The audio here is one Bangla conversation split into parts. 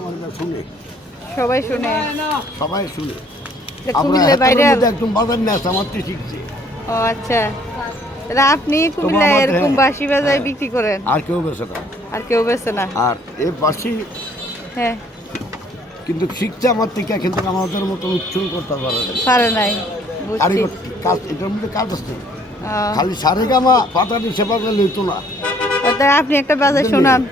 আমার শুনে সবাই শুনে সবাই শুনে কুমিল্লার বাইরে একদম বাজার নিয়ে আসে আমার তো শিখছে। ও আচ্ছা, তাহলে আপনি কুমিল্লায় এরকম বাঁশি বাজায় বিক্রি করেন? আর কেউ বেছে না। আর কেউ বেছে না? আর এই বাঁশি হ্যাঁ, কিন্তু শিখছে আমার থেকে, কিন্তু আমাদের মতো উচ্চারণ করতে পারে না। পারে নাই, বুঝছি। কারিগর কাজ, এটার মধ্যে কাজ আছে। ও, খালি সারেগামা পাতাটি সেবা করলে হইতো না। তাহলে আপনি একটা বাজায় শোনান।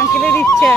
আঙ্কেলের ইচ্ছা